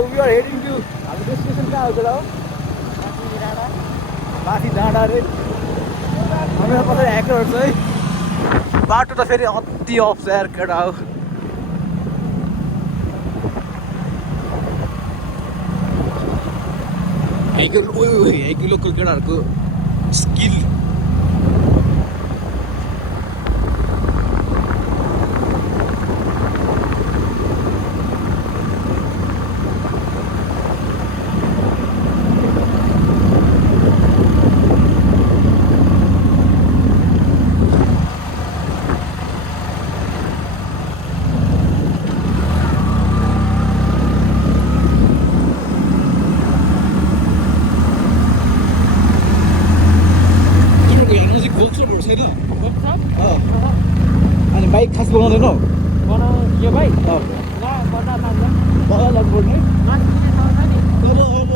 we are heading to हाम्रो destination कहाँ हो त माथि डाँडा रे हाम्रो कसरी ह्याकरहरू छ है बाटो त फेरि अति अप्ठ्यार केटा हो हेकी लोकल केटाहरूको स्किल अनि बाइक खास बनाउँदैनौ यो भाइ लाग्नुपर्ने अब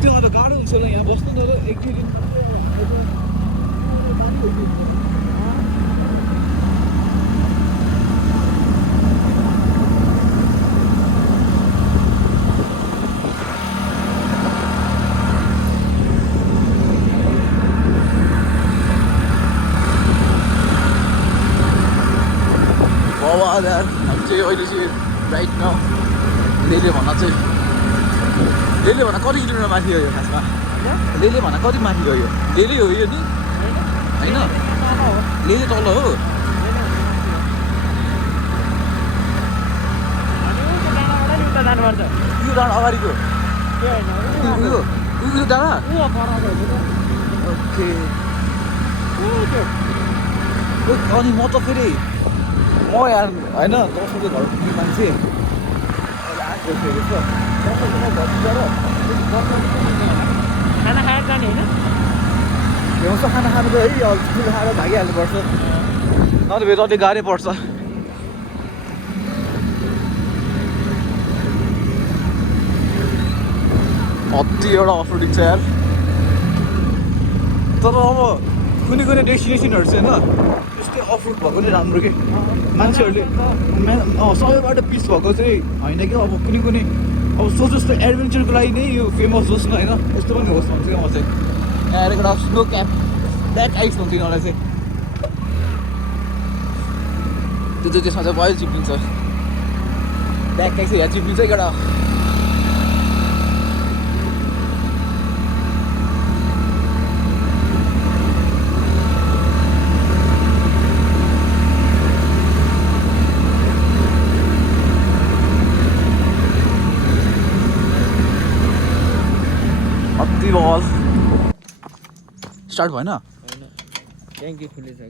त्यो त गाह्रो हुन्छ होला यहाँ बस्नु त एक दुई दिन हामी चाहिँ अहिले चाहिँ राइट न लेले भन्न कति किलोमिटर माथि हो यो खासमा लेले भन्न कति माथि हो यो लेले हो यो नि होइन लेले तल हो यो डाँडा अगाडिको उयो डाँडा ओके अनि म त फेरि म यार होइन 10 बजे घर पुग्ने मान्छे खाना खाएर जाने होइन भ्याउँछ खाना खानु त है अब ठुलो खाएर भागिहाल्नुपर्छ नत्र भेट अलिक गाह्रै पर्छ अति एउटा अफरोडिङ छ यार तर अब कुनै कुनै डेस्टिनेसनहरू चाहिँ होइन त्यस्तै अफरोड भएको नै राम्रो के मान्छेहरूले सबैबाट पिस भएको चाहिँ होइन कि अब कुनै कुनै अब सोच जस्तो एडभेन्चरको लागि नै यो फेमस होस् न होइन यस्तो पनि होस् भन्छु क्या म चाहिँ यहाँ आएर एउटा स्नो क्याप ब्ल्याक आइस भन्छु यिनीहरूलाई चाहिँ त्यो चाहिँ त्यसमा चाहिँ भयो चिप्लिन्छ ब्ल्याक आइस यहाँ चिप्लिन्छ एउटा बल स्टार्ट भएन ट्याङ्की फुलेछ क्या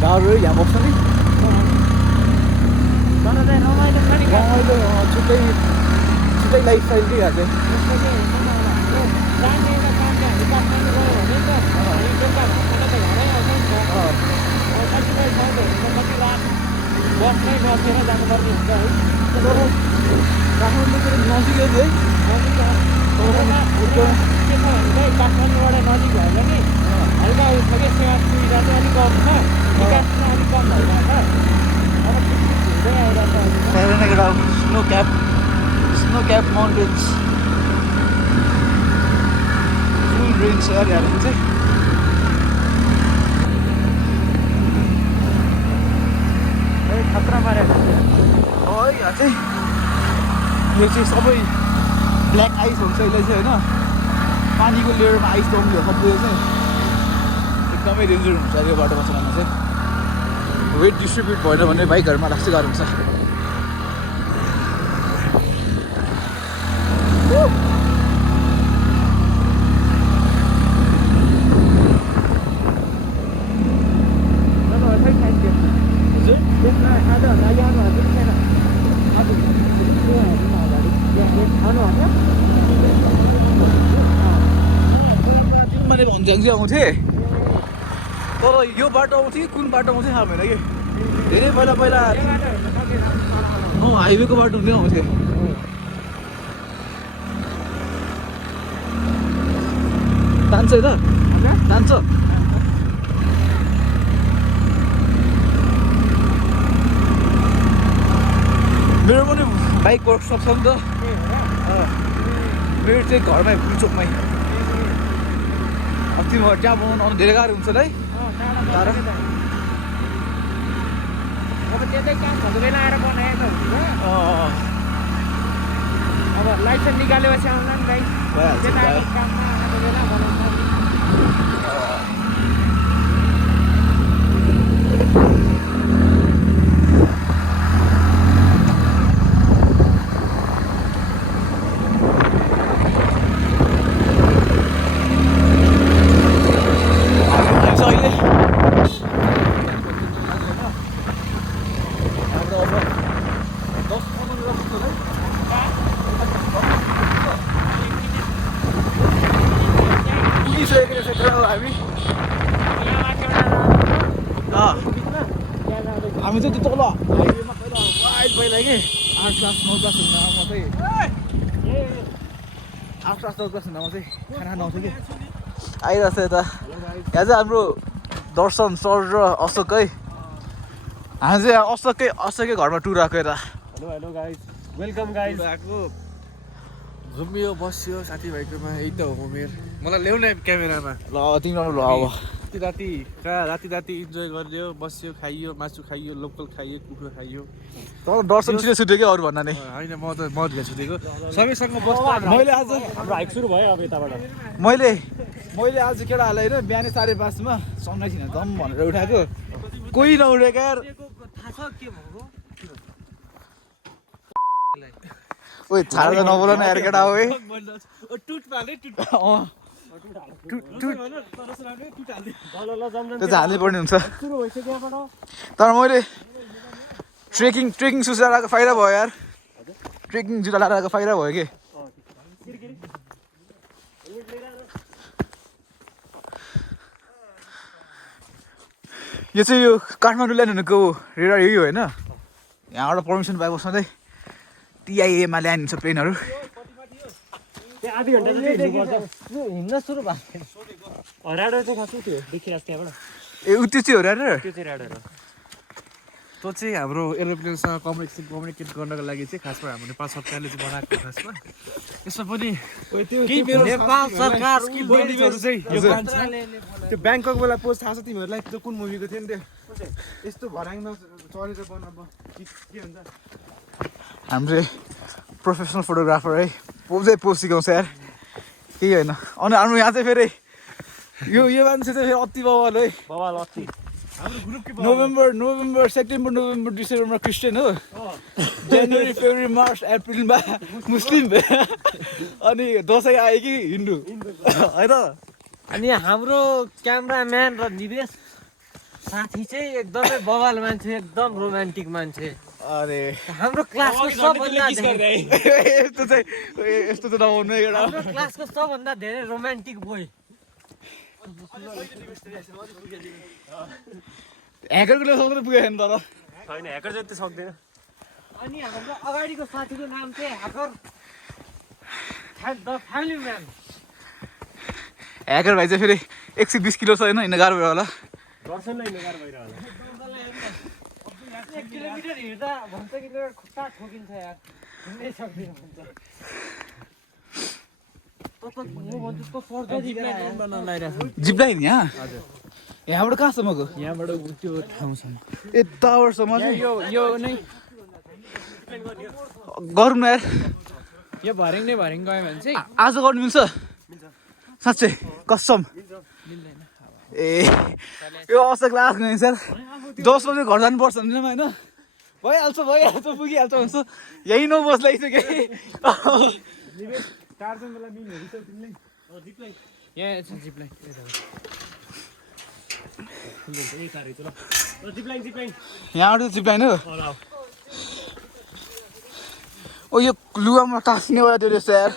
गाह्रो यहाँ बस्छ नि रमाइलो छुट्टै लाइफस्टाइल के यहाँ बसमै बसेर जानुपर्ने हुन्छ है काठमाडौँ नजिकै है काठमाडौँबाट नजिक भएर नि हल्का उठ्छ कि सेवा सुविधा चाहिँ अलिक कम छ विकास चाहिँ अलिक कम भइरहेछ अब हुँदै आइरहेछ स्नो क्याप माउन्टेन्स फुल रेन्ज छ यार यहाँ चाहिँ खतरा मारेको हो यहाँ चाहिँ यो चाहिँ सबै ब्ल्याक आइस हुन्छ यसलाई चाहिँ होइन पानीको लेयरमा आइस जम्यो सबै चाहिँ एकदमै डेन्जर हुन्छ यो बाटोमा चलाउनु चाहिँ वेट डिस्ट्रिब्युट भएन भने बाइकहरूमा लाग्छ गाह्रो हुन्छ मैले भन्ज्याङ आउँथे तर यो बाटो आउँथेँ कुन बाटो आउँथेँ थाहा भएन कि धेरै पहिला हाइवेको बाटो हुँदै आउँथेँ जान्छ त जान्छ मेरो पनि बाइक वर्कसप छ नि त मेरो चाहिँ घरमै पुल्चोकमै तिमीहरू त्यहाँ बनाउनु आउनु धेरै गाह्रो हुन्छ है टाढा अब त्यतै कामहरू बेला आएर बनाएको हुन्छ अब लाइसेन्स निकालेपछि आउला नि भाइ त्यता काममा आएको बेला बनाउँछ हामी चाहिँ त्यो तल हाइवेमा पहिला पहिला कि 8 क्लास 9 क्लास हुँदा म चाहिँ 8 क्लास 9 क्लास हुँदा म चाहिँ खाना नआउँथ्यो कि आइरहेको छ यता यहाँ चाहिँ हाम्रो दर्शन सर र अशोक है हामी चाहिँ अशोकै घरमा टुर आएको यता हेलो गाइज वेलकम गाइज आएको घुमियो बस्यो साथीभाइकोमा यही त हो मेरो मलाई ल्याउन क्यामेरामा ल तिम्रो ल अब राति राति इन्जोय गरियो बस्यो खाइयो मासु खाइयो लोकल खाइयो कुखुरा खाइयो तर दर्शन छिटो छुट्यो कि अरू भन्दा नै होइन म त मधुका छुटेको सबैसँग बस्दा मैले आज हाम्रो हाइक सुरु भयो अब यताबाट मैले आज केटाहरूलाई होइन बिहानै 5:30 मा सनराइज हिँड्न जाउँ भनेर उठाएको कोही नउठेको यार थाहा छ के भएको ओइ छाड त नबोल न यार केटा हो है त्यो चाहिँ हाल्नै पर्ने हुन्छ तर मैले ट्रेकिङ सुज लगाएको फाइदा भयो यार ट्रेकिङ जुत्ता लगाएको फाइदा भयो कि यो चाहिँ यो काठमाडौँ ल्यान्ड हुनुको रेडर यही हो होइन यहाँबाट पर्मिसन पाएको सधैँ टिआइएमा ल्यान्ड हुन्छ प्लेनहरू हिँड्न सुरु भएको राडर चाहिँ खास उठ्यो देखिरहेको त्यहाँबाट ए उ त्यो चाहिँ हो रेडर त्यो चाहिँ राडर हो त्यो चाहिँ हाम्रो एरोप्लेनसँग कम्युनिकेट गर्नको लागि चाहिँ खासमा हाम्रो नेपाल सरकारले चाहिँ बनाएको खासमा यसमा पनि नेपाल सरकार त्यो ब्याङ्कक वाला पोस्ट थाहा छ तिमीहरूलाई त्यो कुन मुभीको थियो नि त्यो यस्तो भराङमा चलेर बनाएको के भन्छ हाम्रो प्रोफेसनल फोटोग्राफर है पोज सिकाउँछ यार केही होइन अनि हाम्रो यहाँ चाहिँ फेरि यो मान्छे चाहिँ फेरि अति बवाल है बवाल अति नोभेम्बर सेप्टेम्बर नोभेम्बर डिसेम्बरमा क्रिस्चियन हो जनवरी फेब्रुअरी मार्च अप्रिलमा मुस्लिम अनि दसैँ आयो कि हिन्दू होइन अनि हाम्रो क्यामराम्यान र निवेश साथी चाहिँ एकदमै बवाल मान्छे एकदम रोमान्टिक मान्छे अरे हाम्रो क्लासको सबभन्दा यस्तो चाहिँ नहुनु एउटा हाम्रो क्लासको सबभन्दा धेरै रोमान्टिक बोय ह्याकरको लेभलसम्म पुगेको छैन तर होइन ह्याकर जति सक्दैन अनि हाम्रो अगाडिको साथीको नाम चाहिँ hacker the family man hacker भाइ चाहिँ फेरि 120 किलो छ होइन हिँड्न गाह्रो भयो होला दर्शनलाई नगार भइरह होला 1 किलोमिटर हिँड्दा भन्छ कि मेरो खुट्टा ठोकिन्छ यार हिँड्नै सक्दिनँ भन्छ जिप लाइन यहाँ यहाँबाट कहाँसम्मको यहाँबाट त्यो ठाउँसम्म यतावटसम्म यो नै गरौँ न यार यो भर्याङ नै भर्याङ गयो भने चाहिँ आज गर्नु मिल्छ साँच्चै कसम ए यो अवस्था क्लास गएँ सर 10 बजे घर जानुपर्छ भने होइन भइहाल्छ पुगिहाल्छ भन्छ यहीँ नबस लागिसक्यो यहाँ छ जिपलाइन यहाँबाट जिप लाइन हो ओ यो लुगामा टाँस्नेवाला त्यो रहेछ यार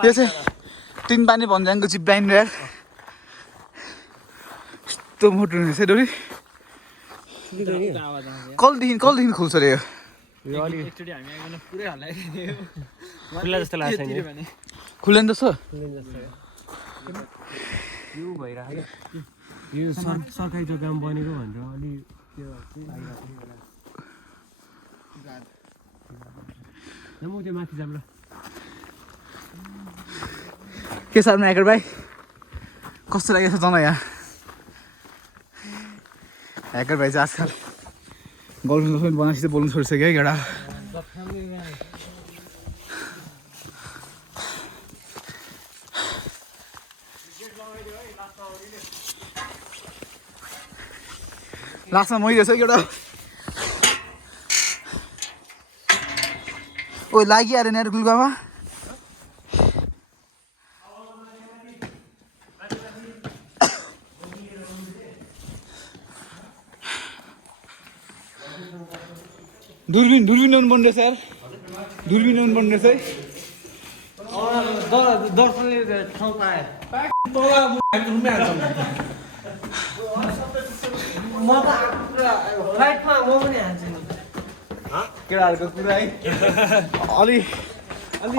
त्यो चाहिँ 3 पानी भन्ज्याङको जिप लाइन यार यस्तो मोटो रहेछ डोरी कलदेखि खुल्छ रे यो यो अलि एकचोटि हामी आइकन पुरै हल्लाइदियो खुल्ला जस्तो लाग्छ नि भने खुलेन जस्तो यो भइरहेको यो सरकारी जग्गामा बनेको भनेर अलि त्यो म त्यो माथि जाम ल के साथमा एकर भाइ कस्तो लागेको छ तँलाई यहाँ ह्याकर भाइ चाहिँ आजकल गर्लफ्रेन्ड बनाएपछि चाहिँ बोल्नु छोडिसक्यो है केटा लास्टमा मैले रहेछ केटा ओ लागिहाल्यो नि गुल्गामा दूरबीन ल्याउनु पर्ने रहेछ यार दूरबीन ल्याउनु पर्ने रहेछ है दर्शनले ठाउँ पाए म त फ्लाइटमा म पनि हान्छु केटाहरूको कुरा है अलि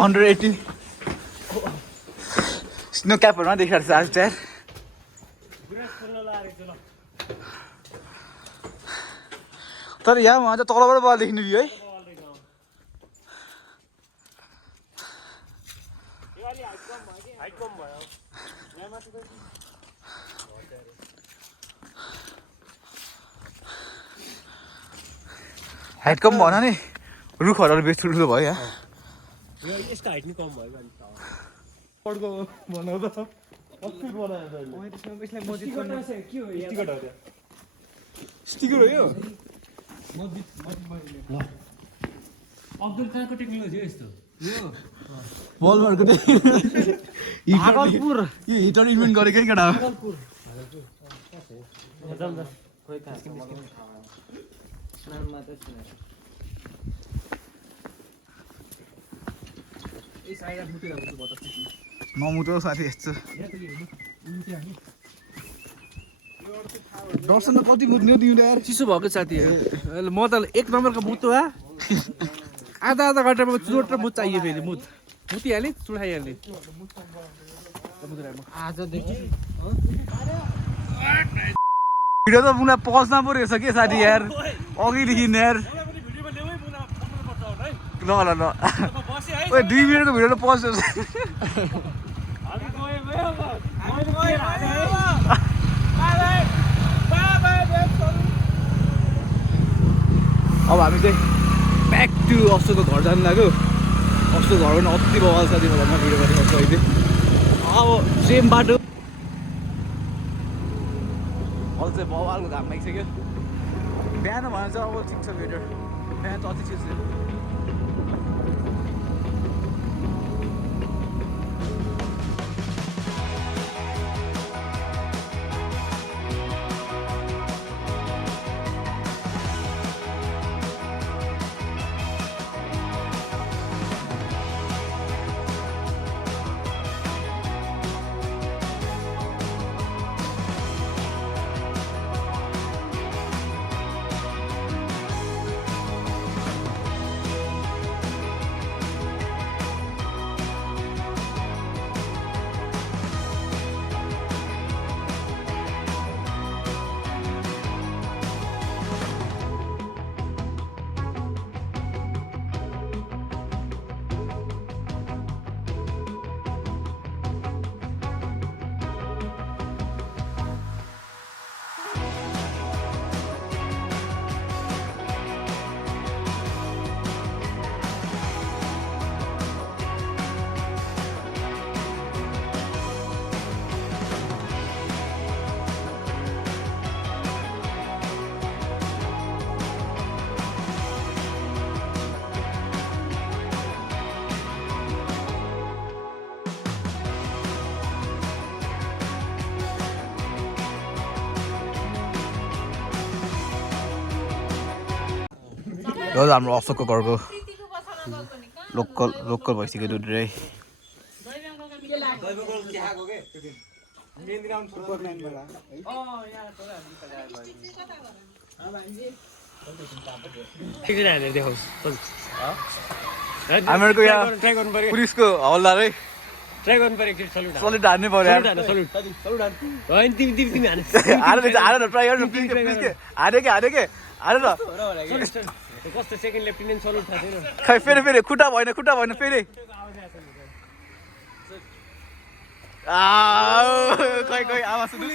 अन्डर 18 स्नो क्यापहरूमा देखाएको छ आज चाहिँ तर यहाँ उहाँ चाहिँ तलबाट बल देखिनु है हाइट कम भएन नि रुखहरू अलिक बेसी ठुलो भयो यहाँ यस्तो हाइट नि कम भयो स्टिकर हो यो अब्दुल कहाँको टेक्नोलोजी हो यस्तो बलहरूको यो हिटर इन्भेन्ट गरेको है केटा नमुटो साथी यस्तो दर्शन त कति मुट्ने तिमीले यार चिसो भएको साथी म त एक नम्बरको मुत वा आधा घन्टामा चुरोट र मुत चाहियो फेरि मुतिहालेँ चुडाइहालेँ आजदेखि भिडियो त मुना पस्न पो रहेछ के साथी यार अघिदेखि यार ल ल ल ओ 2 मिनटको भिडियो त पस्छ अब हामी चाहिँ ब्याक टु अशोकको घर जानु लाग्यो अशोकको घर पनि अति बवाल छ तिम्रो घरमा भिडियो गरिरहेको अहिले अब सेम बाटो अहिले चाहिँ बवालको घाम लागिसक्यो बिहान भने चाहिँ अब ठिक छ भिडियो बिहान चाहिँ अति चिसो यो हाम्रो अशोकको घरको लोकल भइसक्यो दुध रे एकचोटि हानेर देखाउस् हामीहरूको यहाँ ट्राई गर्नु पर्यो पुलिसको हवलदारै ट्राई गर्नु पर्यो एकचोटि सल्युट सलिड हान्नै पर्यो यार। सल्युट होइन तिमी तिमी तिमी हान हारेर ट्राई गर्नु प्लिज के हारे के कस्तो सेकेन्ड लेफ्टिनेन्ट सल्युट थाहा छैन खै फेरि खुट्टा भएन फेरि खै आवाज सुन्नु